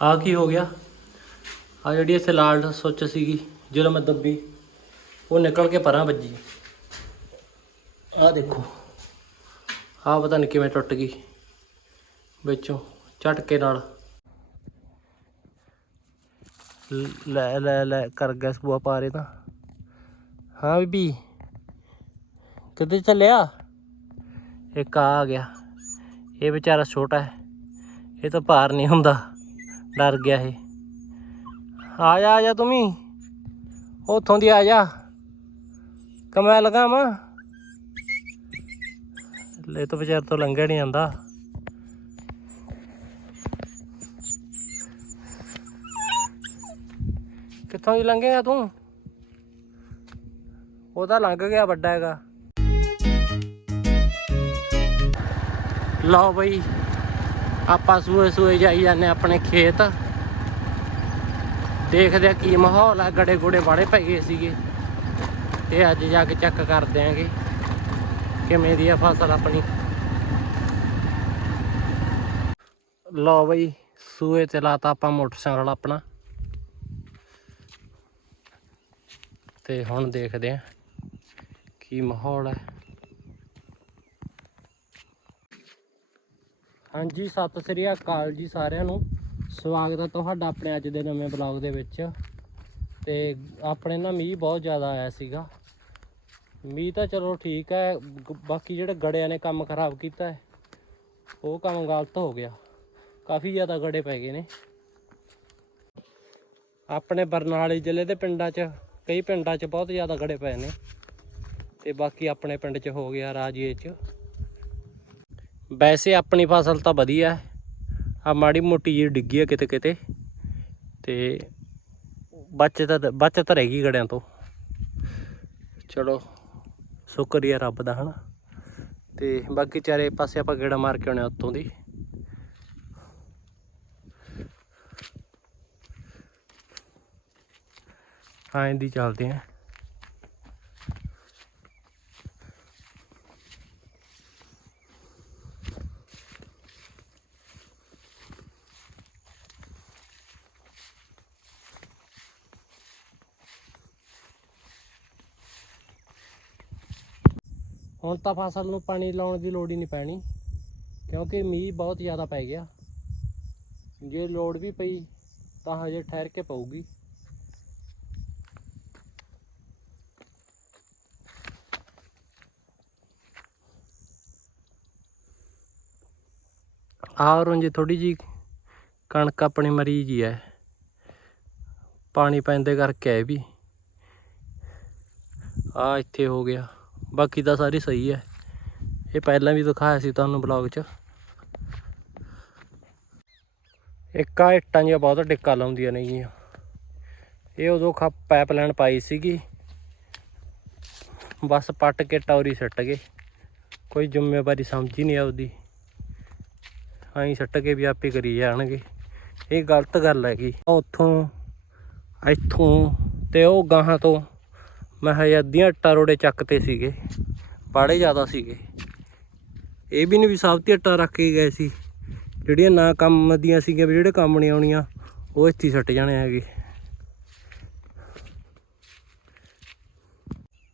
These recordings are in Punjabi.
ਆ ਕੀ ਹੋ ਗਿਆ? ਆ ਜਿਹੜੀ ਇੱਥੇ ਲਾਲ ਸੁੱਚ ਸੀਗੀ, ਜਦੋਂ ਮੈਂ ਦੱਬੀ, ਉਹ ਨਿਕਲ ਕੇ ਪਰਾਂ ਵੱਜੀ। ਆ ਦੇਖੋ, ਆ ਪਤਾ ਨਹੀਂ ਕਿਵੇਂ ਟੁੱਟ ਗਈ, ਵਿੱਚੋਂ ਝਟਕੇ ਨਾਲ। ਲੈ ਲੈ ਲੈ, ਕਰ ਗਿਆ ਸਬੂਆ ਪਾਰੇ ਤਾਂ। ਹਾਂ ਬੀਬੀ ਕਿੱਥੇ ਚੱਲਿਆ? ਇੱਕ ਆ ਆ ਗਿਆ, ਇਹ ਵਿਚਾਰਾ ਛੋਟਾ ਹੈ, ਇਹ ਤਾਂ ਭਾਰ ਨਹੀਂ ਹੁੰਦਾ। ਡਰ ਗਿਆ ਇਹ। ਆ ਜਾ ਆ ਜਾ ਤੂੰ ਵੀ। ਉੱਥੋਂ ਦੀ ਆ ਜਾ। ਕਮੈ ਲਗਾਵਾਂ ਲੈ ਤਾਂ ਵਿਚਾਰ ਤੋਂ ਲੰਘਿਆ ਨਹੀਂ ਜਾਂਦਾ। ਕਿੱਥੋਂ ਦੀ ਲੰਘੇਗਾ ਤੂੰ? ਉਹ ਤਾਂ ਲੰਘ ਗਿਆ ਵੱਡਾ ਹੈਗਾ। ਲਓ ਬਈ। ਆਪਾਂ ਸੂਏ ਸੂਏ ਜਾਈ ਜਾਂਦੇ ਹਾਂ ਆਪਣੇ ਖੇਤ। ਦੇਖਦੇ ਆ ਕੀ ਮਾਹੌਲ ਆ, ਗੜੇ ਗੁੜੇ ਵਾੜੇ ਪੈ ਗਏ ਸੀਗੇ। ਇਹ ਅੱਜ ਜਾ ਕੇ ਚੈੱਕ ਕਰਦੇ ਆਂਗੇ ਕਿਵੇਂ ਦੀ ਆ ਫਸਲ ਆਪਣੀ। ਲਓ ਬਈ, ਸੂਏ ਤੇ ਲਾਤਾ ਆਪਾਂ ਮੋਟਰਸਾਈਕਲ ਆਪਣਾ। ਤੇ ਹੁਣ ਦੇਖਦੇ ਆ ਕੀ ਮਾਹੌਲ ਹੈ ਹਾਂਜੀ, ਸਤਿ ਸ੍ਰੀ ਅਕਾਲ ਜੀ ਸਾਰਿਆਂ ਨੂੰ। ਸਵਾਗਤ ਹੈ ਤੁਹਾਡਾ ਆਪਣੇ ਅੱਜ ਦੇ ਨਵੇਂ ਬਲੌਗ ਦੇ ਵਿੱਚ। ਤੇ ਆਪਣੇ ਨਾ ਮੀਂਹ ਬਹੁਤ ਜ਼ਿਆਦਾ ਆਇਆ ਸੀਗਾ। ਮੀਂਹ ਤਾਂ ਚਲੋ ਠੀਕ ਹੈ, ਗ- ਬਾਕੀ ਜਿਹੜੇ ਗੜਿਆਂ ਨੇ ਕੰਮ ਖਰਾਬ ਕੀਤਾ ਹੈ, ਉਹ ਕੰਮ ਗਲਤ ਹੋ ਗਿਆ। ਕਾਫੀ ਜ਼ਿਆਦਾ ਗੜੇ ਪੈ ਗਏ ਨੇ। ਆਪਣੇ ਬਰਨਾਲੇ ਜ਼ਿਲ੍ਹੇ ਦੇ ਪਿੰਡਾਂ 'ਚ, ਕਈ ਪਿੰਡਾਂ 'ਚ ਬਹੁਤ ਜ਼ਿਆਦਾ ਗੜੇ ਪਏ ਨੇ। ਤੇ ਬਾਕੀ ਆਪਣੇ ਪਿੰਡ 'ਚ ਹੋ ਗਿਆ ਰਾਜੀਏ 'ਚ। ਵੈਸੇ ਆਪਣੀ ਫਸਲ ਤਾਂ ਵਧੀਆ ਹੈ। ਆ ਮਾੜੀ ਮੋਟੀ ਜਿਹੀ ਡਿੱਗੀ ਹੈ ਕਿਤੇ ਕਿਤੇ ਤੇ ਬਚਤ ਬਚਤ ਰਹਿ ਗਈ ਗੜਿਆਂ ਤੋਂ। ਚਲੋ, ਸ਼ੁਕਰੀਆ ਰੱਬ ਦਾ, ਹਨਾ। ਤੇ ਬਾਕੀ ਚਾਰੇ ਪਾਸੇ ਆਪਾਂ ਗੇੜਾ ਮਾਰ ਕੇ ਆਉਣੇ ਉੱਤੋਂ ਦੀ। ਹਾਂ ਇੰਦੀ ਚੱਲਦੇ ਆਂ। ਹੁਣ ਤਾਂ ਫਸਲ ਨੂੰ ਪਾਣੀ ਲਾਉਣ ਦੀ ਲੋੜ ਹੀ ਨਹੀਂ ਪੈਣੀ, ਕਿਉਂਕਿ ਮੀਂਹ ਬਹੁਤ ਜ਼ਿਆਦਾ ਪੈ ਗਿਆ। ਜੇ ਲੋੜ ਵੀ ਪਈ ਤਾਂ ਹਜੇ ਠਹਿਰ ਕੇ ਪਊਗੀ। ਆਹ ਜੀ ਥੋੜੀ ਜੀ ਕਣਕ ਆਪਣੀ ਮਰੀ ਜੀ ਹੈ, ਪਾਣੀ ਪੈਂਦੇ ਕਰਕੇ ਹੈ ਵੀ। ਆ ਇੱਥੇ ਹੋ ਗਿਆ। ਬਾਕੀ ਤਾਂ ਸਾਰੀ ਸਹੀ ਹੈ। ਇਹ ਪਹਿਲਾਂ ਵੀ ਦਿਖਾਇਆ ਸੀ ਤੁਹਾਨੂੰ ਬਲੌਗ 'ਚ। ਇੱਕ ਆ ਇੱਟਾਂ ਜਿਹੀਆਂ ਬਹੁਤ ਡਿੱਕਾ ਲਾਉਂਦੀਆਂ ਨੇਗੀਆਂ ਇਹ ਉਦੋਂ ਖਾ ਪਾਈਪਲਾਈਨ ਪਾਈ ਸੀਗੀ। ਬਸ ਪੱਟ ਕੇ ਟੌਰੀ ਸੱਟ ਗਏ। ਕੋਈ ਜ਼ਿੰਮੇਵਾਰੀ ਸਮਝ ਹੀ ਨਹੀਂ ਆਉਦੀ। ਐਂ ਸੱਟ ਕੇ ਵੀ ਆਪੇ ਕਰੀ ਜਾਣਗੇ। ਇਹ ਗਲਤ ਗੱਲ ਹੈਗੀ। ਉੱਥੋਂ, ਇੱਥੋਂ ਤੇ ਉਹ ਗਾਹਾਂ ਤੋਂ ਮੈਂ ਹਜੇ ਅੱਧੀਆਂ ਇੱਟਾਂ ਰੋੜੇ ਚੱਕਤੇ ਸੀਗੇ ਬਾੜੇ ਜ਼ਿਆਦਾ ਸੀਗੇ। ਇਹ ਵੀ ਨਹੀਂ ਵੀ ਸਭ ਤੇ ਇੱਟਾਂ ਰੱਖ ਕੇ ਗਏ ਸੀ। ਜਿਹੜੀਆਂ ਨਾ ਕੰਮ ਦੀਆਂ ਸੀਗੀਆਂ ਵੀ ਜਿਹੜੇ ਕੰਮ ਨਹੀਂ ਆਉਣੀਆਂ, ਉਹ ਇੱਥੇ ਸੱਟ ਜਾਣੇ ਹੈਗੇ।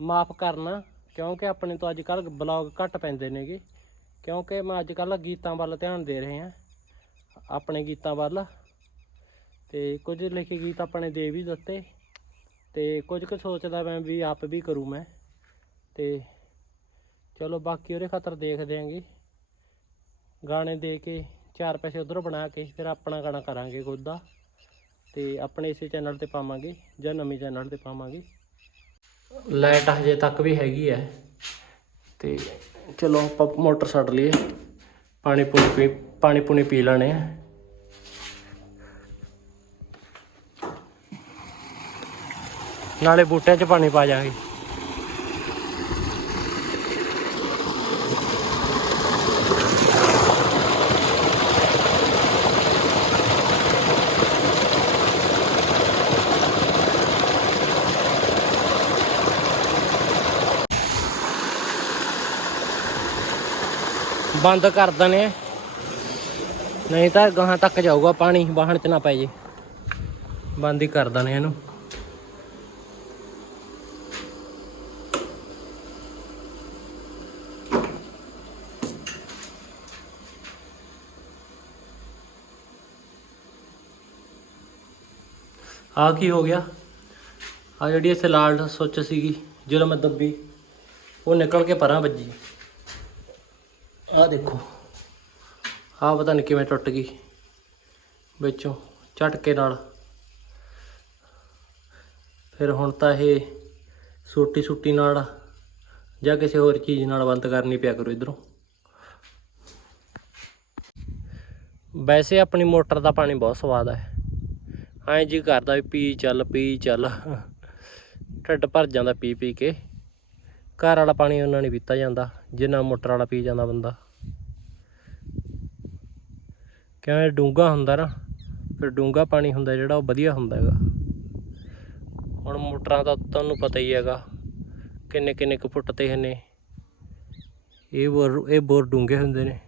ਮਾਫ ਕਰਨਾ, ਕਿਉਂਕਿ ਆਪਣੇ ਤੋਂ ਅੱਜ ਕੱਲ ਬਲੌਗ ਘੱਟ ਪੈਂਦੇ ਨੇਗੇ। ਕਿਉਂਕਿ ਮੈਂ ਅੱਜ ਕੱਲ ਗੀਤਾਂ ਵੱਲ ਧਿਆਨ ਦੇ ਰਹੇ ਹਾਂ। ਆਪਣੇ ਗੀਤਾਂ ਵੱਲ। ਤੇ ਕੁਝ ਲਿਖੇ ਗੀਤ ਆਪਣੇ ਦੇ ਵੀ ਦਿੱਤੇ। ਤੇ ਕੁਝ ਕੁ ਸੋਚਦਾ ਮੈਂ ਵੀ ਆਪ ਵੀ ਕਰੂ ਮੈਂ। ਤੇ ਚਲੋ ਬਾਕੀ ਉਹਦੇ ਖਾਤਰ ਦੇਖਦੇ ਆਂਗੇ ਗਾਣੇ ਦੇ ਕੇ ਚਾਰ ਪੈਸੇ ਉਧਰੋਂ ਬਣਾ ਕੇ ਫਿਰ ਆਪਣਾ ਗਾਣਾ ਕਰਾਂਗੇ ਖੁਦ ਦਾ। ਤੇ ਆਪਣੇ ਇਸੇ ਚੈਨਲ ਤੇ ਪਾਵਾਂਗੇ ਜਾਂ ਨਵੇਂ ਚੈਨਲ ਤੇ ਪਾਵਾਂਗੇ। ਲਾਈਟ ਹਜੇ ਤੱਕ ਵੀ ਹੈਗੀ ਹੈ ਤੇ ਚਲੋ ਆਪਾਂ ਮੋਟਰ ਛੱਡ ਲਈਏ ਪਾਣੀ ਪੂਣੀ ਪੀ ਪਾਣੀ ਪੂਣੀ ਪੀ ਲੈਣੇ ਆ। ਨਾਲੇ ਬੂਟਿਆਂ 'ਚ ਪਾਣੀ ਪਾ ਜਾਾਂਗੇ। ਬੰਦ ਕਰ ਦਨੇ ਨਹੀਂ ਤਾਂ ਗਾਹਾਂ ਤੱਕ ਜਾਊਗਾ ਪਾਣੀ, ਵਾਹਣ ਚ ਨਾ ਪੈ ਜੇ। ਬੰਦ ਹੀ ਕਰ ਦਨੇ ਇਹਨੂੰ। ਆ ਕੀ ਹੋ ਗਿਆ? ਆ ਜਿਹੜੀ ਇੱਥੇ ਲਾਲ ਸੁੱਚ ਸੀਗੀ ਜਦੋਂ ਮੈਂ ਦੱਬੀ, ਉਹ ਨਿਕਲ ਕੇ ਪਰਾਂ ਵੱਜੀ। ਆ ਦੇਖੋ, ਆ ਪਤਾ ਨਹੀਂ ਕਿਵੇਂ ਟੁੱਟ ਗਈ, ਵਿੱਚੋਂ ਝਟਕੇ ਨਾਲ। ਫਿਰ ਹੁਣ ਤਾਂ ਇਹ ਸੂਟੀ ਸੂਟੀ ਨਾਲ ਜਾਂ ਕਿਸੇ ਹੋਰ ਚੀਜ਼ ਨਾਲ ਬੰਦ ਕਰਨੀ ਪਿਆ ਕਰੋ ਇਧਰੋਂ। ਵੈਸੇ ਆਪਣੀ ਮੋਟਰ ਦਾ ਪਾਣੀ ਬਹੁਤ ਸਵਾਦ ਹੈ। ਐਂ ਜੀ ਕਰਦਾ ਵੀ ਪੀ ਚੱਲ ਪੀ ਚੱਲ। ਢਿੱਡ ਭਰ ਜਾਂਦਾ ਪੀ ਪੀ ਕੇ। ਘਰ ਵਾਲਾ ਪਾਣੀ ਉਹਨਾਂ ਨਹੀਂ ਪੀਤਾ ਜਾਂਦਾ, ਜਿੰਨਾ ਮੋਟਰ ਵਾਲਾ ਪੀ ਜਾਂਦਾ ਬੰਦਾ। ਕਿਉਂ ਡੂੰਗਾ ਹੁੰਦਾ ਨਾ, ਫਿਰ ਡੂੰਗਾ ਪਾਣੀ ਹੁੰਦਾ ਜਿਹੜਾ ਉਹ ਵਧੀਆ ਹੁੰਦਾ ਹੈਗਾ। ਹੁਣ ਮੋਟਰਾਂ ਦਾ ਤੁਹਾਨੂੰ ਪਤਾ ਹੀ ਹੈਗਾ, ਕਿੰਨੇ ਕਿੰਨੇ ਕੁ ਫੁੱਟ ਤੇ ਨੇ ਇਹ ਬੋਰ ਇਹ ਬੋਰ ਡੂੰਗੇ ਹੁੰਦੇ ਨੇ।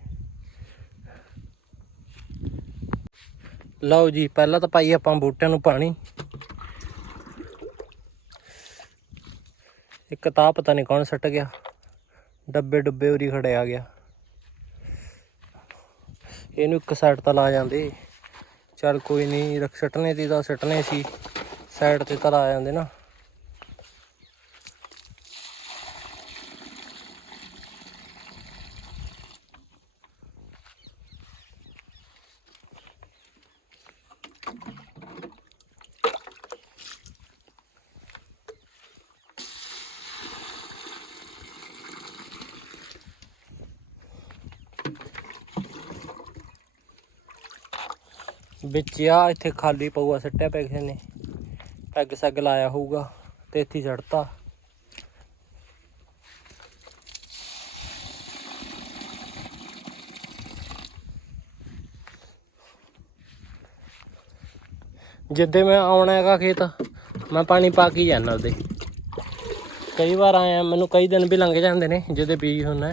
ਲਓ ਜੀ, ਪਹਿਲਾਂ ਤਾਂ ਪਾਈ ਆਪਾਂ ਬੂਟਿਆਂ ਨੂੰ ਪਾਣੀ। ਇੱਕ ਤਾਂ ਪਤਾ ਨਹੀਂ ਕੌਣ ਸੱਟ ਗਿਆ। ਡੱਬੇ ਡੁੱਬੇ ਉਰੀ ਖੜਿਆ ਗਿਆ। ਇਹਨੂੰ ਇੱਕ ਸਾਈਡ ਤਾਂ ਲਾ ਜਾਂਦੇ। ਚੱਲ ਕੋਈ ਨਹੀਂ, ਰੱਖ ਸੱਟਨੇ 'ਤੇ ਤਾਂ ਸੱਟਨੇ ਸੀ। ਸਾਈਡ ਤੇ ਤਾਂ ਲਾ ਜਾਂਦੇ ਨਾ। ਵਿੱਚ ਆ ਇੱਥੇ ਖਾਲੀ ਪਊਆ ਸੱਟਿਆ ਪਿਆ ਕਿਸੇ ਨੇ। ਪੈਗ ਸੱਗ ਲਾਇਆ ਹੋਊਗਾ ਤੇ ਇੱਥੇ ਹੀ ਸੜਤਾ। ਜਿੱਦੇ ਮੈਂ ਆਉਣਾ ਹੈਗਾ ਖੇਤ ਮੈਂ ਪਾਣੀ ਪਾ ਕੇ ਹੀ ਜਾਣਾ ਉਹਦੇ। ਕਈ ਵਾਰ ਆਇਆ ਮੈਨੂੰ ਕਈ ਦਿਨ ਵੀ ਲੰਘ ਜਾਂਦੇ ਨੇ ਜਿਹਦੇ ਬੀਜ ਹੁੰਦਾ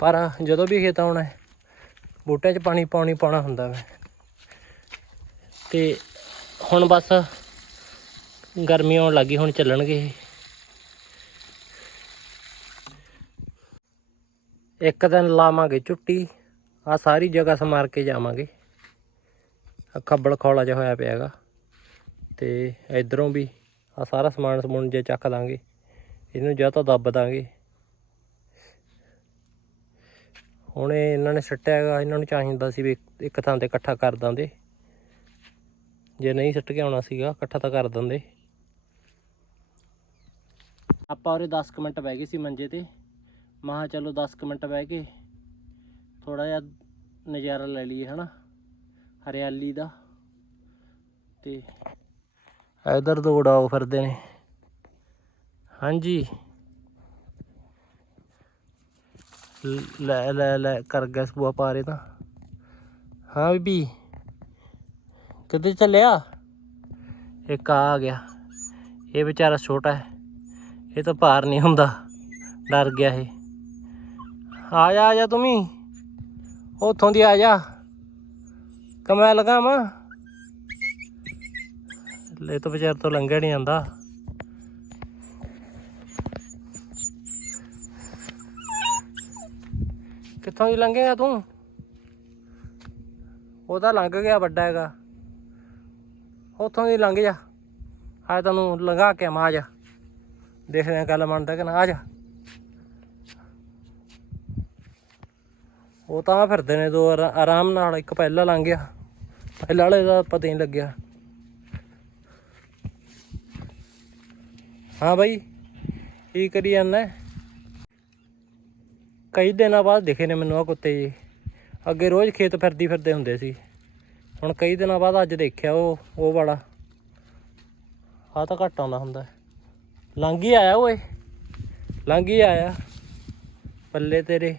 ਪਰ ਜਦੋਂ ਵੀ ਖੇਤ ਆਉਣਾ ਹੈ, ਬੂਟਿਆਂ 'ਚ ਪਾਣੀ ਪਾਉਣੀ ਪਾਉਣਾ ਹੁੰਦਾ ਮੈਂ। ਤੇ ਹੁਣ ਬਸ ਗਰਮੀ ਆਉਣ ਲੱਗੀ ਹੁਣ ਚੱਲਣਗੇ ਇੱਕ ਦਿਨ ਲਾਵਾਂਗੇ ਛੁੱਟੀ ਆ ਸਾਰੀ ਜਗ੍ਹਾ ਸਮਾਰ ਕੇ ਜਾਵਾਂਗੇ। ਆ ਖੱਬਲ ਖੌਲਾ ਜਿਹਾ ਹੋਇਆ ਪਿਆ ਹੈਗਾ। ਤੇ ਇਧਰੋਂ ਵੀ ਆ ਸਾਰਾ ਸਮਾਨ ਸਮੂਨ ਜੇ ਚੱਕ ਦਾਂਗੇ, ਇਹਨੂੰ ਜਾਂ ਤਾਂ ਦੱਬ ਦਾਂਗੇ। ਹੁਣ ਇਹਨਾਂ ਨੇ ਸੱਟਿਆ ਹੈਗਾ, ਇਹਨਾਂ ਨੂੰ ਚਾਹੀਦਾ ਸੀ ਵੀ ਇੱਕ- ਇੱਕ ਥਾਂ ਤੇ ਇਕੱਠਾ ਕਰ ਦਾਂਦੇ। ਜੇ ਨਹੀਂ ਸੱਟ ਕੇ ਆਉਣਾ ਸੀਗਾ, ਇਕੱਠਾ ਤਾਂ ਕਰ ਦਿੰਦੇ। ਆਪਾਂ ਉਰੇ 10 ਕੁ ਮਿੰਟ ਬਹਿ ਗਏ ਸੀ ਮੰਜੇ ਤੇ। ਮਹਾ ਚਲੋ 10 ਕੁ ਮਿੰਟ ਬਹਿ ਕੇ ਥੋੜਾ ਜਿਹਾ ਨਜ਼ਾਰਾ ਲੈ ਲਈਏ, ਹਨਾ? ਹਰਿਆਲੀ ਦਾ। ਤੇ ਇਧਰ ਦੌੜਾਓ ਫਿਰਦੇ ਨੇ। ਹਾਂਜੀ। ਲ- ਲੈ ਲੈ ਲੈ, ਕਰ ਗਿਆ ਸੂਆ ਪਾ ਰਹੇ ਤਾਂ। ਹਾਂ ਬੀਬੀ। ਕਿੱਥੇ ਚੱਲਿਆ? ਇੱਕ ਆ ਆ ਗਿਆ। ਇਹ ਵਿਚਾਰਾ ਛੋਟਾ ਹੈ। ਇਹ ਤਾਂ ਭਾਰ ਨਹੀਂ ਹੁੰਦਾ। ਡਰ ਗਿਆ ਇਹ। ਆ ਜਾ ਆ ਜਾ ਤੁਮੀ ਉਥੋਂ ਦੀ ਆ ਜਾ। ਕਮੈ ਲਗਾ ਲੈ ਤਾਂ ਵਿਚਾਰ ਤੋਂ ਲੰਘਿਆ ਨਹੀਂ ਆਂਦਾ ਕਿੱਥੋਂ ਦੀ ਲੰਘੇਗਾ ਤੂੰ? ਉਹ ਤਾਂ ਲੰਘ ਗਿਆ ਵੱਡਾ ਹੈਗਾ। ਉੱਥੋਂ ਦੀ ਲੰਘ ਜਾ। ਆ ਤੈਨੂੰ ਲੰਘਾ ਕੇ ਮਾ ਜਾ ਦੇਖਦੇ ਆ ਗੱਲ ਮੰਨਦਾ ਕਿ ਨਾ ਆ ਜਾ ਉਹ ਤਾਂ ਫਿਰਦੇ ਨੇ ਦੋ ਆਰਾ- ਆਰਾਮ ਨਾਲ, ਇੱਕ ਪਹਿਲਾਂ ਲੰਘ ਗਿਆ। ਪਹਿਲਾਂ ਵਾਲੇ ਦਾ ਪਤਾ ਹੀ ਨਹੀਂ ਲੱਗਿਆ। ਹਾਂ ਬਾਈ, ਕੀ ਕਰੀ ਜਾਂਦਾ ਕਈ ਦਿਨਾਂ ਬਾਅਦ ਦਿਖੇ ਨੇ ਮੈਨੂੰ ਆ ਕੁੱਤੇ ਜੀ। ਅੱਗੇ ਰੋਜ਼ ਖੇਤ ਫਿਰਦੀ ਫਿਰਦੇ ਹੁੰਦੇ ਸੀ। ਹੁਣ ਕਈ ਦਿਨਾਂ ਬਾਅਦ ਅੱਜ ਦੇਖਿਆ ਉਹ ਉਹ ਵਾਲਾ। ਆ ਤਾਂ ਘੱਟ ਆਉਂਦਾ ਹੁੰਦਾ। ਲੰਘ ਹੀ ਆਇਆ ਓਏ। ਲੰਘ ਹੀ ਆਇਆ। ਪੱਲੇ ਤੇਰੇ।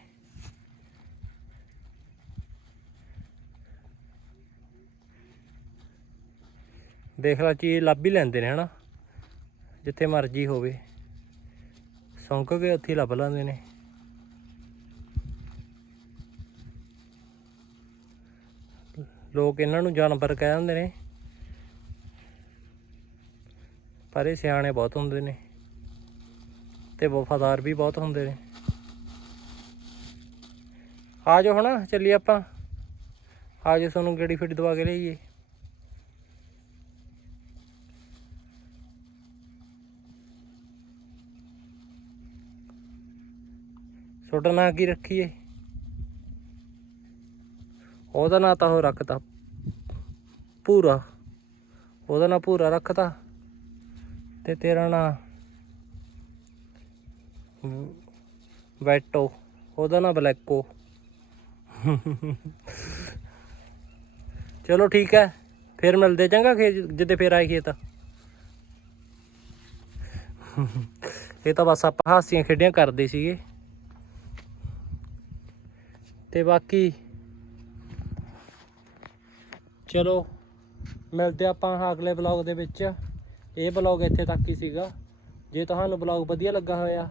ਦੇਖ ਲਾ ਚੀਜ਼ ਲੱਭ ਹੀ ਲੈਂਦੇ ਨੇ, ਹਨਾ। ਜਿੱਥੇ ਮਰਜ਼ੀ ਹੋਵੇ। ਸੌਂਕ ਕੇ ਉੱਥੇ ਲੱਭ ਲੈਂਦੇ ਨੇ। ਲੋਕ ਇਹਨਾਂ ਨੂੰ ਜਾਨਵਰ ਕਹਿ ਦਿੰਦੇ ਨੇ। ਪਰ ਇਹ ਸਿਆਣੇ ਬਹੁਤ ਹੁੰਦੇ ਨੇ ਤੇ ਵਫਾਦਾਰ ਵੀ ਬਹੁਤ ਹੁੰਦੇ ਨੇ। ਆ ਜਾਓ ਹਣਾ ਚੱਲੀਏ ਆਪਾਂ। ਆ ਜਾਓ, ਤੁਹਾਨੂੰ ਗੇੜੀ ਫਿੱਟ ਦਵਾ ਕੇ ਲਈਏ ਛੋਟਾ ਨਾਂ ਕੀ ਰੱਖੀਏ? ਉਹਦਾ ਨਾਂ ਤਾਂ ਉਹ ਰੱਖਤਾ। ਪੂਰਾ ਉਹਦਾ ਨਾਂ ਪੂਰਾ ਰੱਖਤਾ। ਤੇ ਤੇਰਾ ਨਾਂ ਵ- ਵੈਟੋ। ਉਹਦਾ ਨਾਂ ਬਲੈਕੋ। ਚਲੋ ਠੀਕ ਹੈ। ਫਿਰ ਮਿਲਦੇ ਚੰਗਾ ਖੇ ਜਿੱਦੇ ਫਿਰ ਆਏ ਖੇਤ। ਇਹ ਤਾਂ ਬਸ ਆਪਾਂ ਹਾਸੀਆਂ ਖੇਡੀਆਂ ਕਰਦੇ ਸੀਗੇ। ਤੇ ਬਾਕੀ ਚਲੋ, ਮਿਲਦੇ ਆਪਾਂ ਅਗਲੇ ਬਲੌਗ ਦੇ ਵਿੱਚ। ਇਹ ਬਲੌਗ ਇੱਥੇ ਤੱਕ ਹੀ ਸੀਗਾ। ਜੇ ਤੁਹਾਨੂੰ ਬਲੌਗ ਵਧੀਆ ਲੱਗਾ ਹੋਇਆ,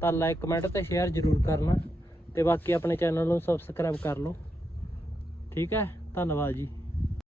ਤਾਂ ਲਾਈਕ ਕਮੈਂਟ ਤੇ ਸ਼ੇਅਰ ਜ਼ਰੂਰ ਕਰਨਾ। ਤੇ ਬਾਕੀ ਆਪਣੇ ਚੈਨਲ ਨੂੰ ਸਬਸਕ੍ਰਾਈਬ ਕਰ ਲਓ। ਠੀਕ ਹੈ? ਧੰਨਵਾਦ ਜੀ।